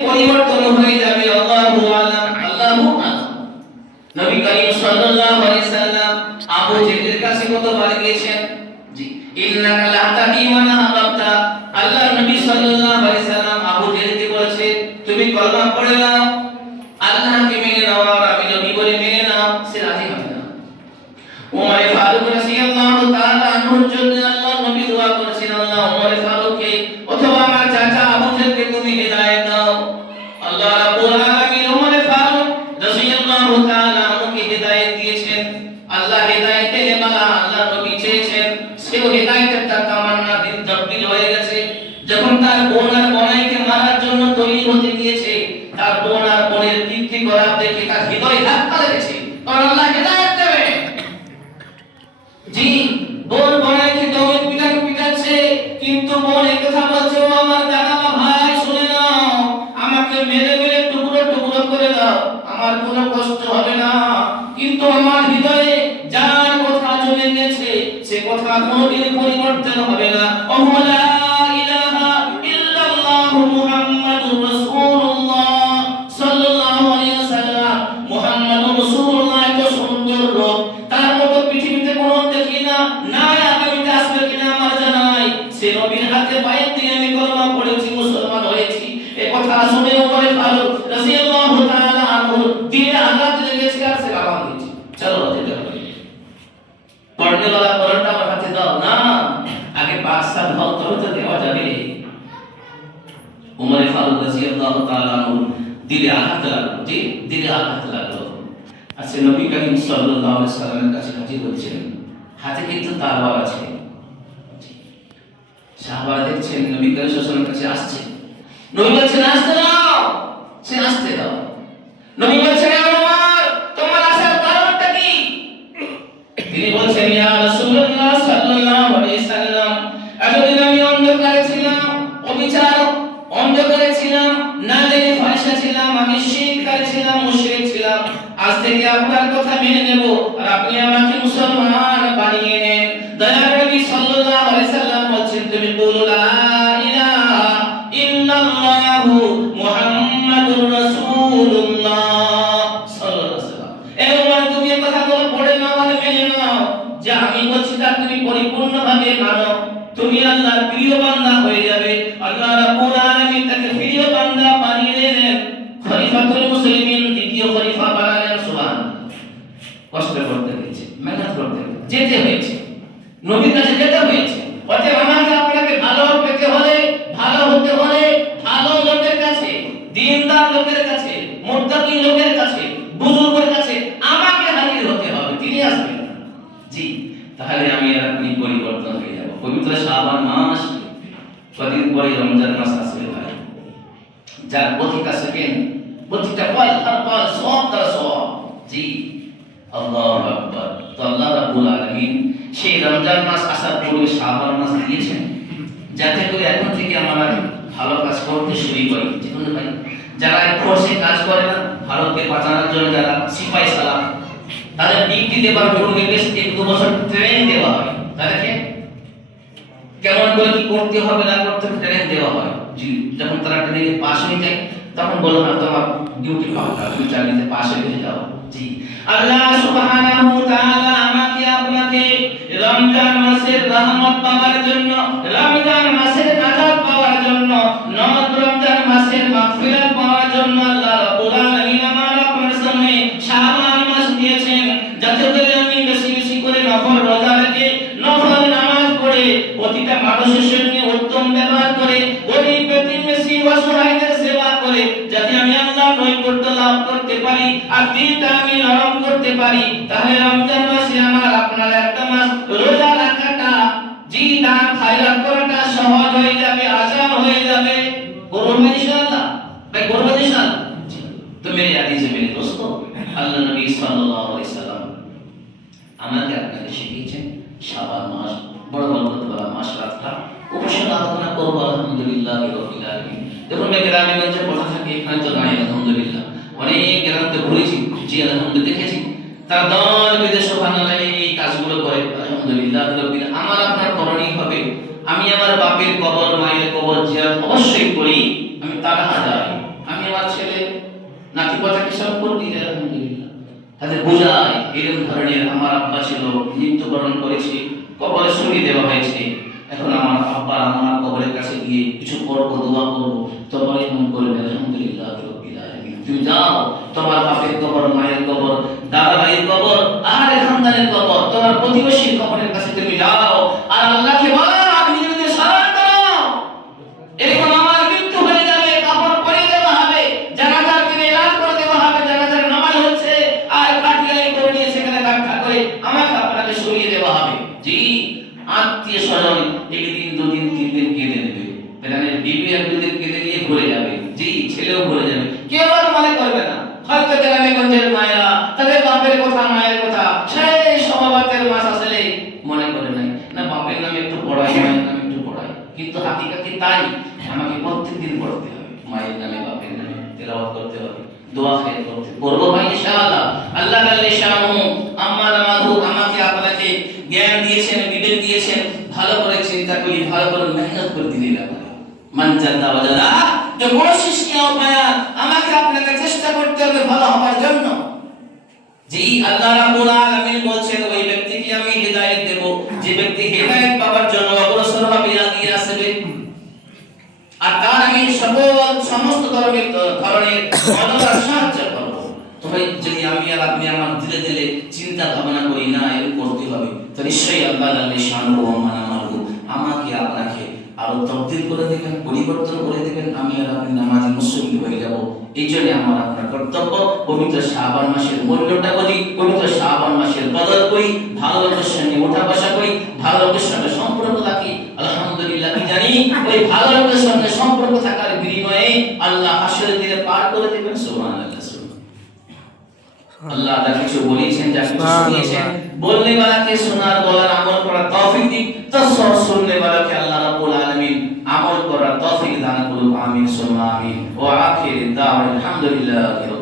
পরিবর্তন হয়ে যাবে। আল্লাহু আলাম, আল্লাহু আলাম। নবী করিম সাল্লাল্লাহু আলাইহি সাল্লাম আবু জেহেলের কাছে কতবার গিয়েছেন? জি, ইন্নাকা লা তাহদি মান আহবাবতা। আল্লাহর নবী সাল্লাল্লাহু আলাইহি সাল্লাম আবু জেহেলকে বলেছে, তুমি কলমা পড়ে নাও, আল্লাহকে মেনে নাও আর আমি নবী বলে মেনে নাও। সে রাজি হবে না। ওমর ফারুক রাদিয়াল্লাহু তাআলা আনহুর জন্য আল্লাহর নবী দোয়া করেছেন, আল্লাহ ওমর ফারুককে অথবা আমার চাচা আবু জেহেলকে তুমি হিদায়াত দাও। আল্লাহ রাব্বুল আলামিন ওমর ফারুক রাদিয়াল্লাহু তাআলা আনহুকে হিদায়াত দিয়েছেন। আল্লাহ হিদায়াতের নেমালা আল্লাহর নবী চেয়েছেন, সেও হিদায়াতের তার তামান্না দিল তকদির হয়ে গেছে। যখন তার বোন আর বোনাইকে মারার জন্য তৈরি হতে গিয়েছে, তার বোন আর বোনের কীর্তি করা দেখে তার হৃদয় ধাক্কা লেগেছে। আর আল্লাহ হিদায়াত দেবে। জি, বোন বোনাইকে দৌড়ে পিটাচ্ছে, কিন্তু বোন এই কথা বলছে, ও আমার দাদা বা ভাই শুনে নাও, আমাকে মেরে মেরে টুকরো টুকরো করে দাও, আমার কোনো কষ্ট হবে না। কিন্তু আমার হৃদয়ে যার কথা জমে গেছে সে কথা কোনোদিন পরিবর্তন হবে না। ওয়ালা ইলাহা ইল্লাল্লাহ মুহাম্মাদুর রাসূলুল্লাহ সাল্লাল্লাহু আলাইহি ওয়াসাল্লাম। মুহাম্মাদুর রাসূলুল্লাহ এত সুন্দর লোক, তার মতো পৃথিবীতে কোনো দেখি না, না আগামীতে আসবে কিনা আমার জানা নাই। সে নবীর হাতে পায়ে দিয়ে আমি কলমা পড়েছি, মুসলমান হয়েছি। এই কথা শুনে ওমর ফারুক রাদিয়াল্লাহু তাআলা আনহু দিলে আঘাত লেগেছে আর সে আওয়াজ দিয়েছে, চলো যেতে হবে। পড়নে वाला কোরআনটা আমার হাতে দাও না, আগে বাদশা দাও তবে তো দেওয়া যাবে। ওমর ফারুক রাদিয়াল্লাহু তাআলা আনহু দিলে আঘাত লাগলো, জি দিলে আঘাত লাগলো। আচ্ছা, নবী করিম সাল্লাল্লাহু আলাইহি সাল্লামের কাছে হাজির হয়েছিলেন, হাতে কিন্তু তরবার আছে। সাহাবারা দেখছেন নবী করিম সাল্লাল্লাহু আলাইহি সাল্লামের কাছে আসছে, নবী বলছেন আসতে দাও, সে আসতে দাও। নবী বলছেন ওমর তোমার আসার কারণটা কি? তিনি বলছেন ইয়া রাসূলুল্লাহ সাল্লাল্লাহু আলাইহি সাল্লাম, এতদিন আমি অন্ধকারে ছিলাম, অবিচার অন্ধকারে ছিলাম, না জেনে ফাহিশা ছিলাম, আমি শিরককারী ছিলাম, মুশরিক ছিলাম। আজ থেকে আপনার কথা মেনে নেব আর আপনি আমাকে মুসলমান বানিয়ে নেন। দয়ার নবী সাল্লাল্লাহু আলাইহি সাল্লাম বলছেন, তুমি বলো লা ইলাহা ইল্লাল্লাহু মুহাম্মাদুর রাসূলুল্লাহ সাল্লাল্লাহু আলাইহি সাল্লাম। এবার তুমি এই কথাগুলো পড়ে নাও আর মেনে নাও যে আমি বলছি তা তুমি পরিপূর্ণভাবে মানো, তুমি আল্লাহর প্রিয় বান্দা হয়ে যাবে। আল্লাহ রাব্বুল আলামিন তাকে প্রিয় বান্দা বানিয়ে নেন, খলিফাতুল মুসলিমিন দ্বিতীয় খলিফা বানালেন। সুবহানাল্লাহ। কষ্ট করতে হয়েছে, মেহনত করতে হয়েছে, যেতে হয়েছে, নবীর কাছে যেতে হয়েছে। অতএব আমাকে আপনাকে ভালো পেতে হলে, ভালো হতে হলে ভালো লোকের কাছে, দ্বীনদার লোকের কাছে, মুত্তাকি লোকের কাছে, বুজুর্গের কাছে আমাকে হাজির হতে হবে, তিনি আসবেন। জি, তাহলে আমি আর আপনি পরিবর্তন হয়ে যাব। পবিত্র শাবান মাস, কদিন পরে রমজান মাস আসবে ভাই। যার প্রতিটা সেকেন্ড, প্রতিটা পল হর পল সব তার সব। জি, আল্লাহু আকবার। তো আল্লাহ রাব্বুল আলামিন সেই রমজান মাস আসার পূর্বে শাবান মাস দিয়েছেন, যাতে করে এখন থেকে আমরা ভালো কাজ করতে শুরু করি। যেমন ভাই যারা ফোর্সে কাজ করে না, ভারতকে বাঁচানোর জন্য যারা সিপাহী সালাম, তাদের ডিউটি দেবার পূর্বে বেশ 1-2 বছর ট্রেনিং দেওয়া হয়। তাদেরকে কেমন করে কি করতে হবে না করতে হবে ট্রেনিং দেওয়া হয়। জি, যখন তারা ট্রেনিং পাস হয়ে যায় তখন বলা হয় তোমার ডিউটি পাওয়া, তুমি চাকরিতে পাস হয়ে যাও। জি, আল্লাহ সুবহানাহু ওয়া তাআলা আমাকে আপনাকে রমজান মাসের রহমত পাওয়ার জন্য, রমজান মাসের নাজাত পাওয়ার জন্য, রমজান মাসের মাগফিরাত পাওয়ার জন্য আল্লাহ রাব্বুল আলামিন আমার আপনার সামনে শাবান মাস দিয়েছেন, যাতে করে আমি বেশি বেশি করে নফল রোজা রেখে, নফল নামাজ পড়ে, প্রতিটা মানুষের সঙ্গে উত্তম ব্যবহার করে, গরীব এতিম মিসকিন অসহায়দের সেবা করে, যাতে আমি আল্লাহর নৈকট্য লাভ করতে পারি আর দিনটা আমি নরম করতে পারি। তাহলে রমজান মাসে আমার আপনার একটা মাস রোজা রাখাটা, জি দান খায়রাত করাটা সহজ হয়ে যাবে, আসান হয়ে যাবে। করব ইনশাআল্লাহ, ভাই করব ইনশাআল্লাহ। তো মেরে আদিজে মেরে দোস্ত, আল্লাহ নবী সাল্লাল্লাহু আলাইহি সাল্লাম আমাকে আপনাকে শিখিয়েছেন শাবান মাস বড় বরকতওয়ালা মাস রাখা। অবশ্যই আরাধনা করব আলহামদুলিল্লাহ রাব্বিল আলামিন। দেখুন ভাই গ্রামেগঞ্জে কথা থাকে, এখানে তো নাই আলহামদুলিল্লাহ। অনেক গ্রামে ঘুরেছি, জি আলহামদুলিল্লাহ দেখেছি, তারা দল বেঁধে সুবহানাল্লাহ এই কাজগুলো করে। আলহামদুলিল্লাহ রাব্বিল আলামিন। আমার আপনার করণীয় হবে, আমি আমার বাপের কবর, মায়ের কবর জিয়ারত অবশ্যই করি, আমি তারা আদায়, নাতি পতাকে সব করে দিয়েছে আলহামদুলিল্লাহ। তাদের বোঝায় এরকম ধরনের আমার আব্বা ছিল, মৃত্যুবরণ করেছে, কবরে সরিয়ে দেওয়া হয়েছে, এখন আমার আব্বা আমার কবরের কাছে গিয়ে কিছু করবো, দোয়া করবো, তোমার মন করবে আলহামদুলিল্লাহ রাব্বিল আলামিন। তুমি যাও, তোমার বাপের কবর, মায়ের কবর, দাদা ভাইয়ের কবর, আহারে খানদানের কবর, তোমার প্রতিবেশীর কবরের কাছে তুমি যাও আর আল্লাহকে বলো আপনি যদি স্মরণ করো এরকম আমার মৃত্যু হয়ে যাবে, কাপড় পরে দেওয়া হবে, জানাজার দিনে এলান করে দেওয়া হবে, জানাজার নামাজ হচ্ছে আর কাটিয়াই করে নিয়ে সেখানে ব্যাখ্যা করে আমাকে আপনাকে সরিয়ে দেওয়া হবে। জি, আত্মীয় স্বজন একদিন দুদিন তিন দিন কেঁদে দেবে, প্রাণের বিবি আর দুদিন কেঁদে নিয়ে ভুলে যাবে। জি, ছেলেও ভুলে যাবে, কেউ আর মনে করবে না। হয়তো গ্রামেগঞ্জের মায়েরা তাদের বাপের কথা, মায়ের কথা সেই সমাবাতের মাস আসলে মনে করে নাই, না বাপের নামে একটু পড়াই, মায়ের নামে একটু পড়াই, কিন্তু হাকিকাতে তাই আমাকে প্রত্যেকদিন পড়তে হবে, মায়ের নামে বাপের নামে তেলাওয়াত করতে হবে, দোয়া খেয়ে করতে করব ভাই ইনশাআল্লাহ। আল্লাহ তাআলা শানু আম্মা নামাহু আমাকে আপনাকে জ্ঞান দিয়েছেন, বিবেক দিয়েছেন, ভালো করে চিন্তা করি, ভালো করে মেহনত করে দিলে লাগবে। মান জাদা ওয়াজাদা, যে কোশিশ কিয়া পায়া, আমাকে আপনাকে চেষ্টা করতে হবে ভালো হওয়ার জন্য। জি, আল্লাহ রাব্বুল আলামিন বলছেন ওই ব্যক্তিকে আমি হিদায়াত দেব যে ব্যক্তি হিদায়াত পাওয়ার জন্য অগ্রসর হবে, এগিয়ে আসবে, আর তার আমি সমস্ত ধরনের মদত সাহায্য করব। তো ভাই যদি আমি আর আপনি আমার দিলে দিলে চিন্তা ভাবনা করি না এর করতে হবে, তো নিশ্চয়ই আল্লাহ তাআলা শানু ওয়া মানামাহু আমাকে আপনাকে আরো তবদিল করে দেবেন, পরিবর্তন করে দেবেন, আমি আর আপনি নামাজি মুসল্লি হয়ে যাব। এই জন্য আমার আপনার কর্তব্য পবিত্র শাবান মাসের মূল্যটা করি, পবিত্র শাবান মাসের কদর করি, ভালো লোকের সঙ্গে ওঠা বসা করি, ভালো লোকের সঙ্গে সম্পর্ক রাখি। আলহামদুলিল্লাহ কি জানি ওই ভালো লোকের সঙ্গে সম্পর্ক থাকার বিনিময়ে আল্লাহ হাসরের দিনে পার করে দেবেন। সুবহানাল্লাহ। আল্লাহ যা কিছু বলেছেন, যা কিছু শুনিয়েছেন, বলনে वाला শোনার, বলার, আমল করার তৌফিক দিন, তো শুননে वाला আল্লাহ রাব্বুল আলামিন আমল করার তৌফিক দান করুন। আমিন সুম্মা আমিন। ওয়া আখির দাওয়ানা আলহামদুলিল্লাহি।